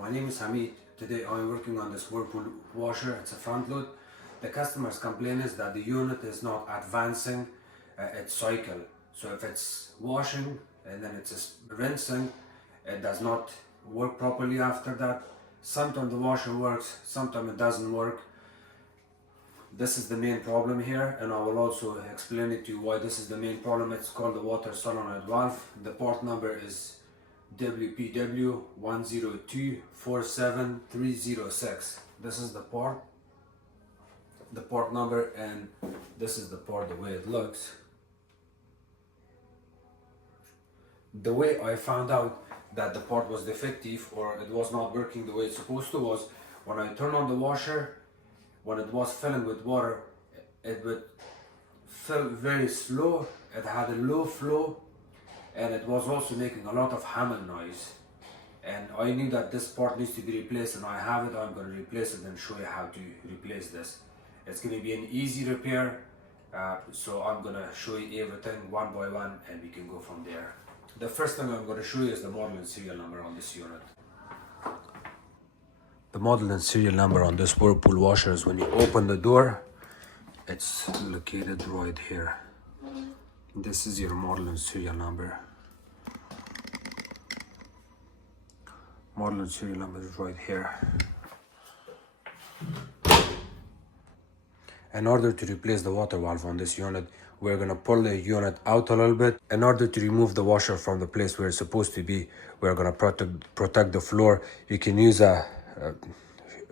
My name is Hamid. Today I'm working on this whirlpool washer. It's a front load. The customer's complaint is that the unit is not advancing its cycle. So if it's washing and then it's just rinsing, it does not work properly after that. Sometimes the washer works, sometimes it doesn't work. This is the main problem here, and I will also explain it to you why this is the main problem. It's called the water solenoid valve. The part number is WPW10247306. This is the part number, and this is the part, the way it looks. The way I found out that the part was defective or it was not working the way it's supposed to was when I turned on the washer. When it was filling with water, it would fill very slow. It had a low flow, and it was also making a lot of humming noise. And I knew that this part needs to be replaced, and I have it. I'm going to replace it and show you how to replace this. It's going to be an easy repair, so I'm going to show you everything one by one, and we can go from there. The first thing I'm going to show you is the model and serial number on this unit. The model and serial number on this whirlpool washer is when you open the door, it's located right here. This is your model and serial number. Model and serial number is right here. In order to replace the water valve on this unit, we're going to pull the unit out a little bit. In order to remove the washer from the place where it's supposed to be, we're going to protect the floor. You can use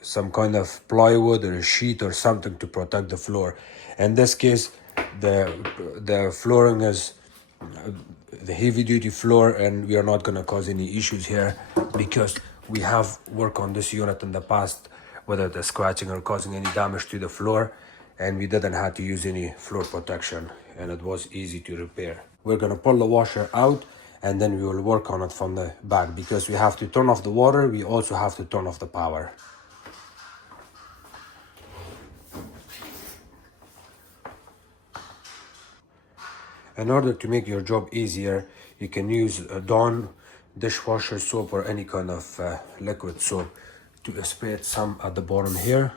some kind of plywood or a sheet or something to protect the floor. In this case, the flooring is the heavy duty floor, and we are not going to cause any issues here because we have worked on this unit in the past without the scratching or causing any damage to the floor, and we didn't have to use any floor protection, and it was easy to repair. We're going to pull the washer out, and then we will work on it from the back because we have to turn off the water. We also have to turn off the power. In order to make your job easier, you can use a Dawn dishwasher soap or any kind of liquid soap to spray some at the bottom here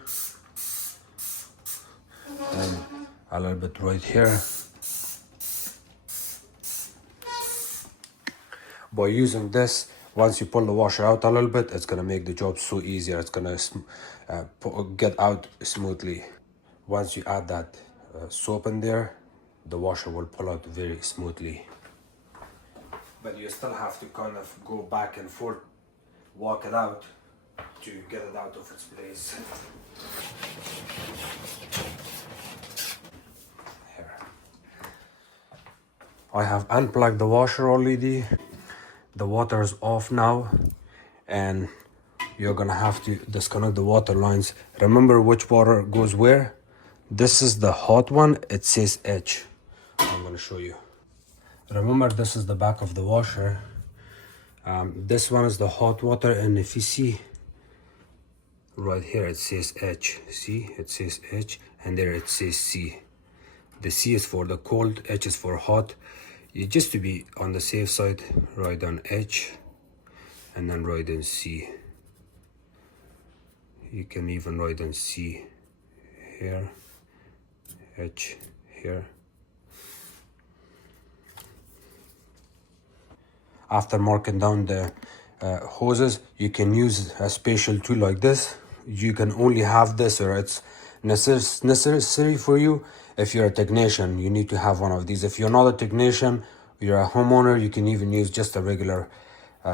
and a little bit right here. By using this, once you pull the washer out a little bit, it's going to make the job so easier. It's going to get out smoothly. Once you add that soap in there, the washer will pull out very smoothly. But you still have to kind of go back and forth, walk it out to get it out of its place. Here. I have unplugged the washer already. The water is off now, and you're gonna have to disconnect the water lines. Remember which water goes where? This is the hot one. It says H. I'm gonna show you. Remember, this is the back of the washer. This one is the hot water, and if you see right here, it says H. See, it says H, and there it says C. The C is for the cold, H is for hot. You just to be on the safe side, write down H and then write down C. You can even write down C here, H here. After marking down the hoses, you can use a special tool like this. You can only have this, or it's necessary for you. If you're a technician, you need to have one of these. If you're not a technician, you're a homeowner, you can even use just a regular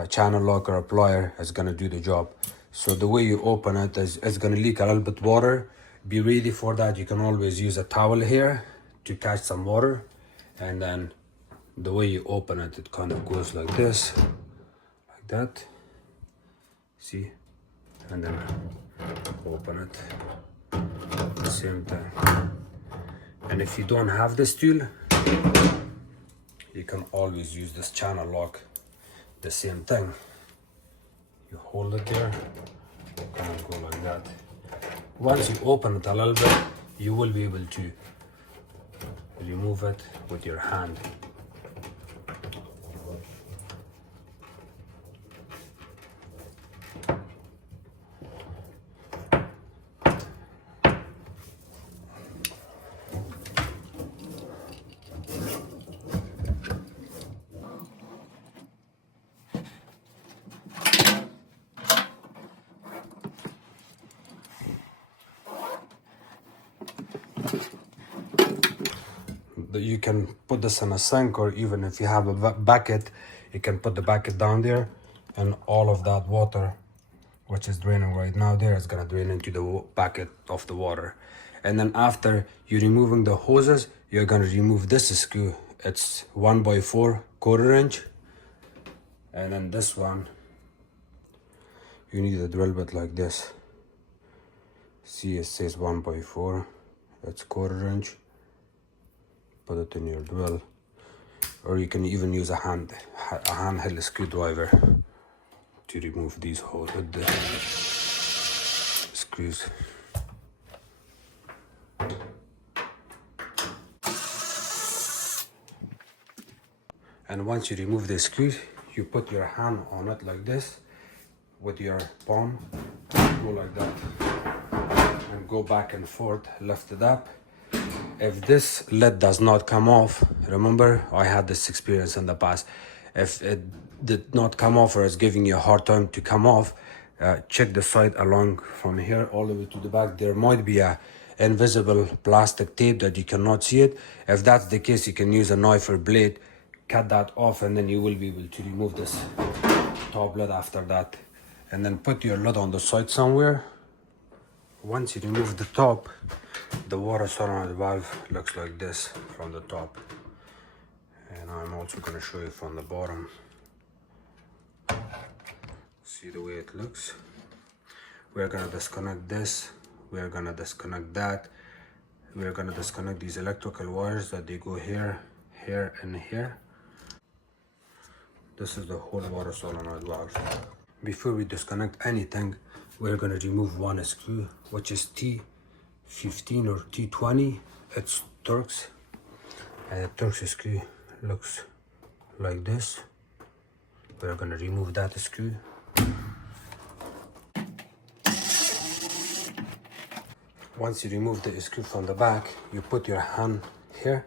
channel lock or a plier. It's gonna do the job. So the way you open it is it's gonna leak a little bit water. Be ready for that. You can always use a towel here to catch some water, and then the way you open it, it kind of goes like this, like that. See, and then open it at the same time. And if you don't have this tool, you can always use this channel lock. The same thing. You hold it there, kind of go like that. Once you open it a little bit, you will be able to remove it with your hand. You can put this in a sink, or even if you have a bucket, you can put the bucket down there, and all of that water which is draining right now there is gonna drain into the bucket of the water. And then after you're removing the hoses, you're gonna remove this screw. It's 1x4 1/4 inch, and then this one you need a drill bit like this. See, it says 1x4, it's 1/4 inch. Put it in your drill, or you can even use a handheld screwdriver to remove these holes with the screws. And once you remove the screws, you put your hand on it like this with your palm, go like that, and go back and forth, lift it up. If this lid does not come off, remember I had this experience in the past, if it did not come off or is giving you a hard time to come off, check the side along from here all the way to the back. There might be a invisible plastic tape that you cannot see it. If that's the case, you can use a knife or blade, cut that off, and then you will be able to remove this top lid after that. And then put your lid on the side somewhere. Once you remove the top, the water solenoid valve looks like this from the top, and I'm also going to show you from the bottom. See the way it looks. We're going to disconnect this, we're going to disconnect that, we're going to disconnect these electrical wires that they go here, here, and here. This is the whole water solenoid valve. Before we disconnect anything, we're going to remove one screw, which is T15 or T20. It's Turks, and the Turks screw looks like this. We're going to remove that screw. Once you remove the screw from the back, you put your hand here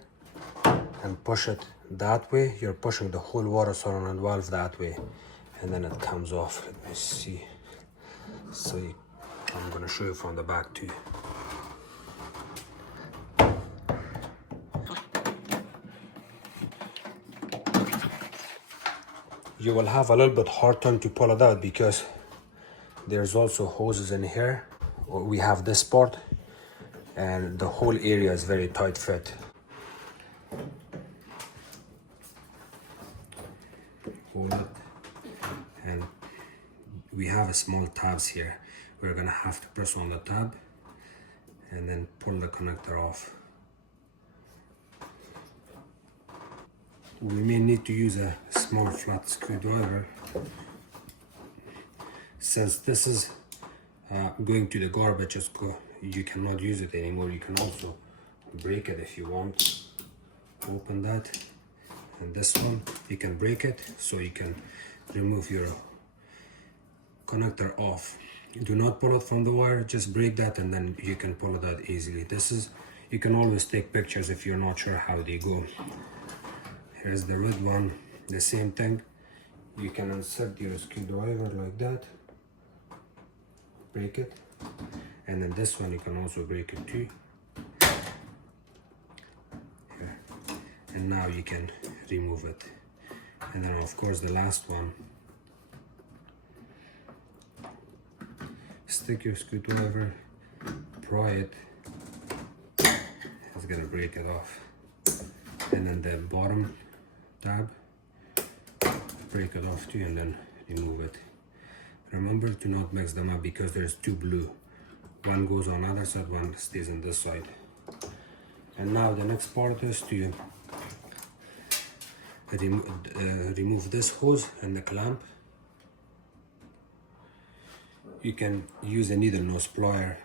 and push it that way. You're pushing the whole water solenoid valve that way, and then it comes off. Let me see. So I'm going to show you from the back too. You will have a little bit hard time to pull it out because there's also hoses in here. We have this part, and the whole area is very tight fit. Hold it, and we have a small tabs here. We're gonna have to press on the tab and then pull the connector off. We may need to use a small flat screwdriver. Since this is going to the garbage, you cannot use it anymore. You can also break it if you want. Open that, and this one you can break it so you can remove your connector off. Do not pull it from the wire, just break that and then you can pull it out easily. You can always take pictures if you're not sure how they go. Here's the red one, the same thing. You can insert your screwdriver like that, break it, and then this one you can also break it too. Here. And now you can remove it. And then of course the last one, stick your screwdriver, pry it, it's gonna break it off. And then the bottom tab, break it off too, and then remove it. Remember to not mix them up because there's two blue. One goes on the other side, one stays on this side. And now the next part is to remove this hose and the clamp. You can use a needle nose plier.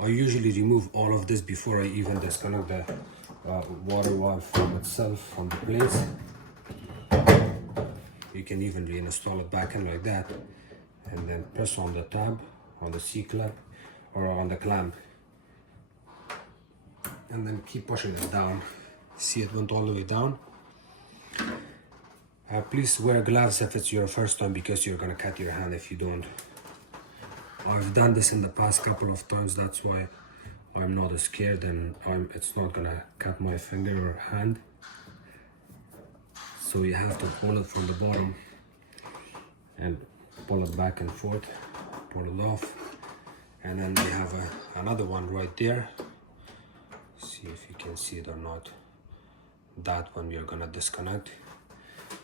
I usually remove all of this before I even disconnect the water valve from itself, from the place. You can even reinstall it back in like that, and then press on the tab, on the C-clip, or on the clamp, and then keep pushing it down. See, it went all the way down. Please wear gloves if it's your first time because you're gonna cut your hand if you don't. I've done this in the past couple of times, that's why I'm not scared, and it's not gonna cut my finger or hand. So you have to pull it from the bottom and pull it back and forth, pull it off, and then we have another one right there. See if you can see it or not. That one you're gonna disconnect.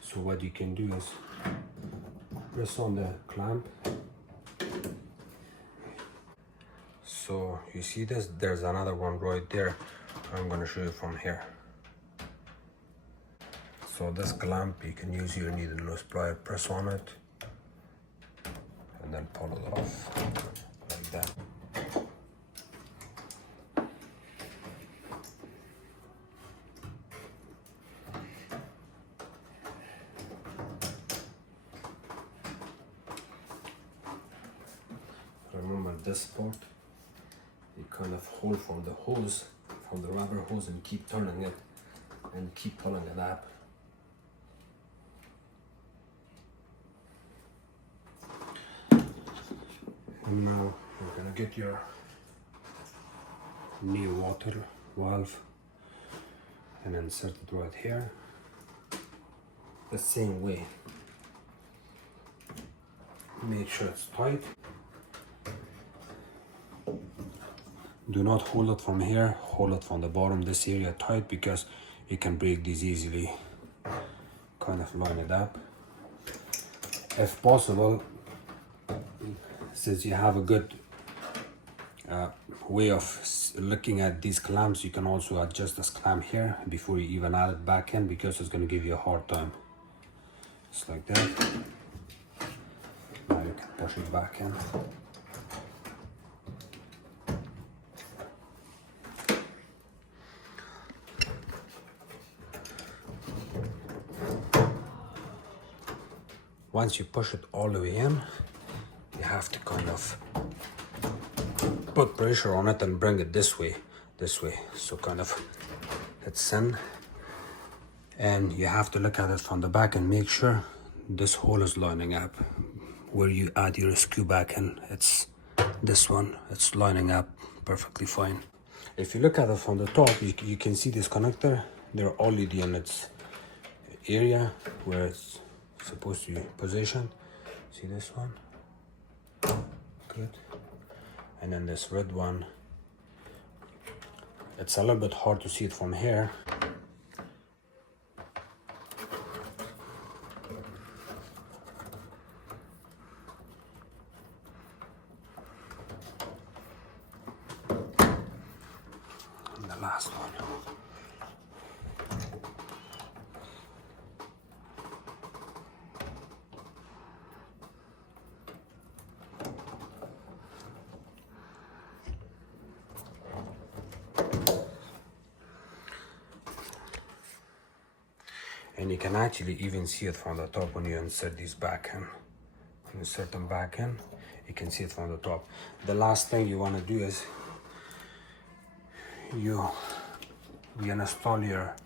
So what you can do is press on the clamp. So you see this, there's another one right there. I'm gonna show you from here. So this clamp, you can use your needle nose plier, press on it, and then pull it off, like that. Remember this part, you kind of hold from the hose, from the rubber hose, and keep turning it, and keep pulling it up. And now you're gonna get your new water valve and insert it right here, the same way. Make sure it's tight. Do not hold it from here, hold it from the bottom, this area tight, because you can break these easily. Kind of line it up. If possible, since you have a good way of looking at these clamps, you can also adjust this clamp here before you even add it back in, because it's going to give you a hard time. Just like that. Now you can push it back in. Once you push it all the way in, you have to kind of put pressure on it and bring it this way, so kind of it's in, and you have to look at it from the back and make sure this hole is lining up where you add your screw back in. It's this one, it's lining up perfectly fine. If you look at it from the top, you can see this connector. They're already in its area where it's supposed to be positioned. See this one? Good. And then this red one, it's a little bit hard to see it from here. And the last one. And you can actually even see it from the top when you insert these back in. When you insert them back in, you can see it from the top. The last thing you want to do is you install your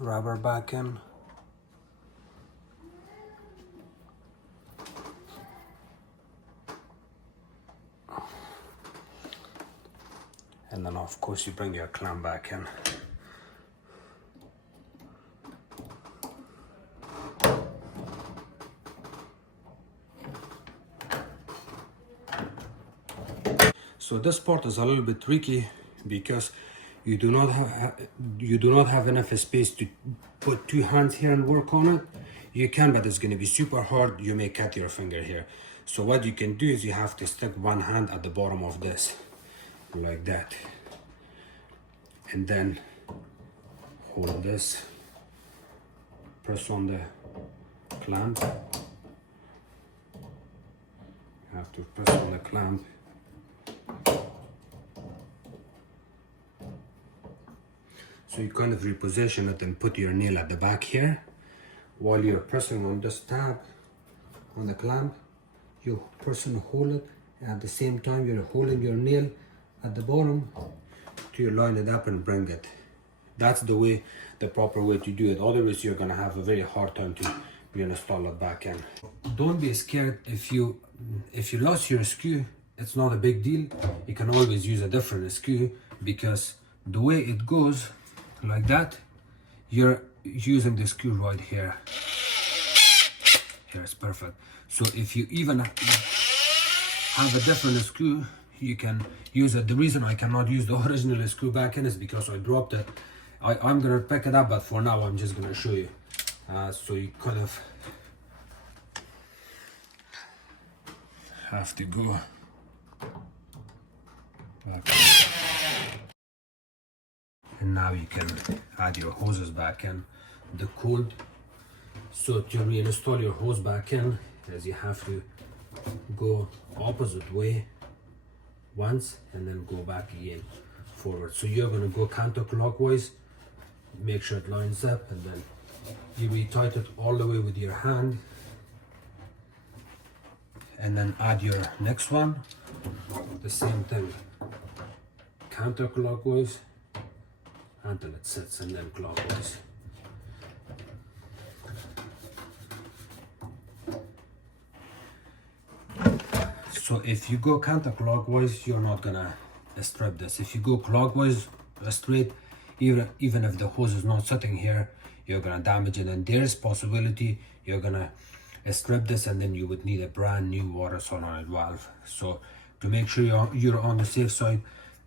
rubber back in. And then of course you bring your clamp back in. So this part is a little bit tricky because you do not have enough space to put two hands here and work on it. You can, but it's going to be super hard. You may cut your finger here. So what you can do is you have to stick one hand at the bottom of this, like that, and then hold this, press on the clamp. You have to press on the clamp. So you kind of reposition it and put your nail at the back here. While you're pressing on this tab, on the clamp, you press and hold it, and at the same time you're holding your nail at the bottom to line it up and bring it. That's the proper way to do it. Otherwise you're gonna have a very hard time to reinstall it back in. Don't be scared if you lost your screw. it's not a big deal. You can always use a different screw, because the way it goes like that, you're using the screw right here. Here it's perfect. So if you even have a different screw, you can use it. The reason I cannot use the original screw back in is because I dropped it. I'm gonna pick it up, but for now I'm just gonna show you. So you kind of have to go back. And now you can add your hoses back in. The code, so to reinstall your hose back in, is you have to go opposite way once and then go back again forward. So you're going to go counterclockwise, make sure it lines up, and then you retight it all the way with your hand, and then add your next one, the same thing, counterclockwise until it sits, and then clockwise. So if you go counterclockwise, you're not gonna strip this. If you go clockwise straight, even if the hose is not sitting here, you're gonna damage it, and there's possibility you're gonna strip this, and then you would need a brand new water solenoid valve. So to make sure you're on the safe side,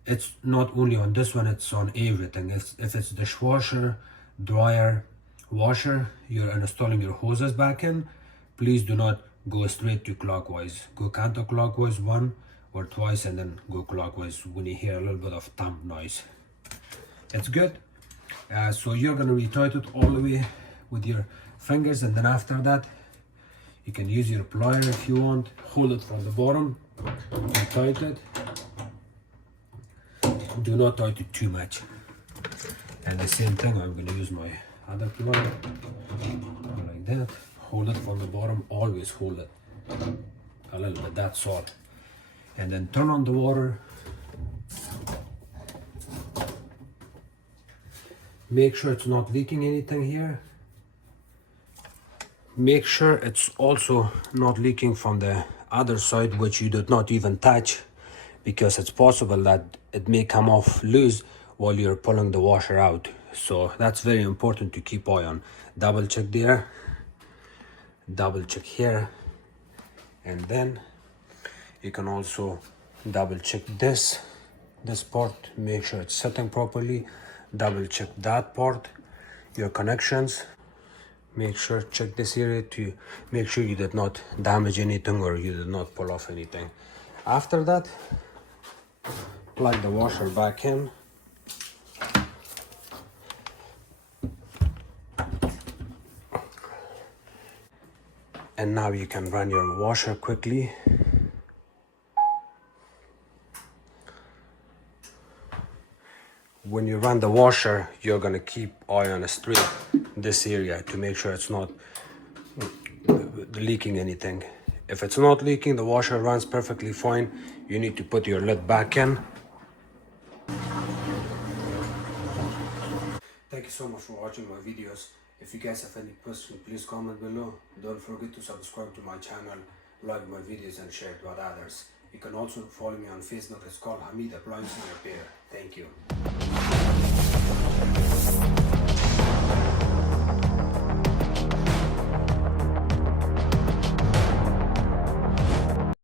it's not only on this one, it's on everything. If it's dishwasher, dryer, washer, you're installing your hoses back in, please do not go straight to clockwise. Go counterclockwise one or twice, and then go clockwise when you hear a little bit of thump noise. It's good. So you're going to retight it all the way with your fingers, and then after that you can use your plier if you want. Hold it from the bottom, retight it. Do not tight it too much. And the same thing, I'm going to use my other plier like that. Hold it from the bottom, always hold it a little bit, that's all. And then turn on the water. Make sure it's not leaking anything here. Make sure it's also not leaking from the other side, which you did not even touch, because it's possible that it may come off loose while you're pulling the washer out. So that's very important to keep eye on. Double check there, double check here, and then you can also double check this part, make sure it's sitting properly. Double check that part, your connections. Make sure, check this area to make sure you did not damage anything or you did not pull off anything. After that, plug the washer back in. And now you can run your washer quickly. When you run the washer, you're gonna keep eye on straight this area to make sure it's not leaking anything. If it's not leaking, the washer runs perfectly fine. You need to put your lid back in. Thank you so much for watching my videos. If you guys have any questions, please comment below. Don't forget to subscribe to my channel, like my videos, and share it with others. You can also follow me on Facebook. It's called Hamid Appliance Repair. Thank you.